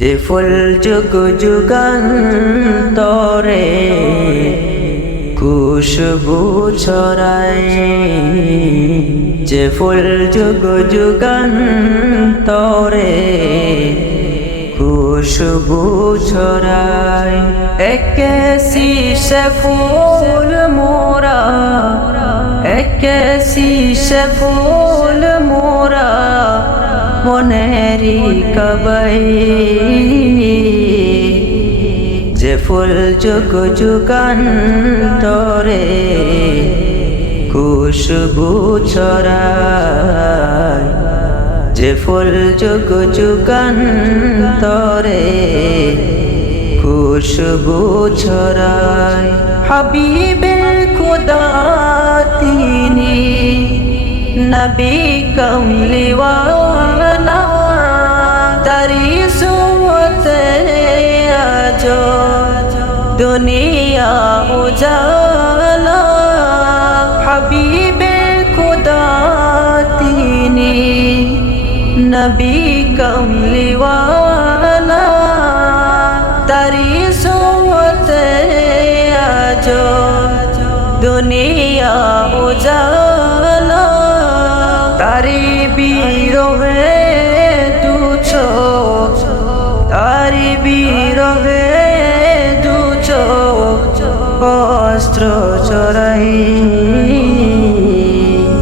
যে ফুল যুগ যুগান্তরে খুশবু ছড়ায়। যে ফুল যুগ যুগান্তরে খুশবু ছড়ায়। একে শীষে ফুল মোরা, একে শীষে ফুল মোরা মনেরি কবাই। যে ফুল যুগ যুগান্তরে খুশবু ছড়ায়। যে ফুল যুগ যুগান্তরে খুশবু ছড়ায়। হাবিবের খুদা তিনি, নবী কমলিওয়ালা দুনিয়া উজালা, হাবিবে খুদা তিনি, নবী কমলিওয়ালা, তারি সুমতে আজ দুনিয়া উজালা, তারি বিরহে তুছ অস্ত্র চড়াই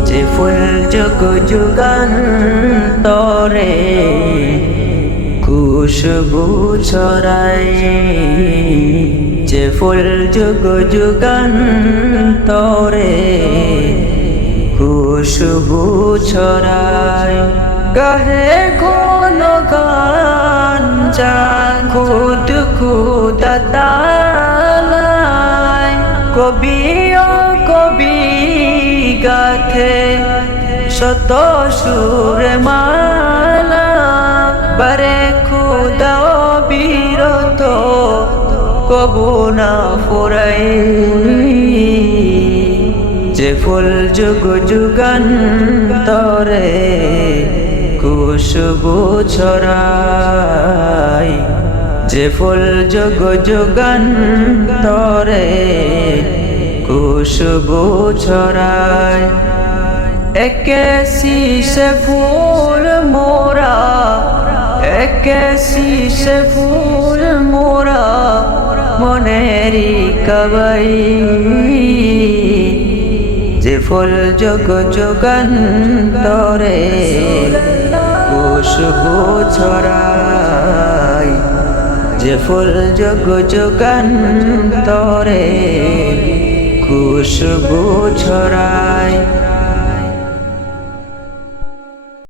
যে ফুল যোগ যুগান তরে খুশবু ছড়াই যে ফুল যুগ যুগান তরে খুশবু ছড়ায় গাহে কোন কবি ও কবি গাথে শত সুর মালা বারে খুদা বিরত, কবু না ফুরাই যে ফুল যুগ যুগান্তরে খুশবু ছড়াই, যে ফুল যুগ যুগান্তরে খুশবু ছড়াই। একে শীষে ফুল মোরা, একে শীষে ফুল মোরা, মনেরি কবাই। যে ফুল যোগ যুগান্তরে খুশবু ছড়াই, যে ফুল যোগ যুগান্তরে খুশবু ছড়ায়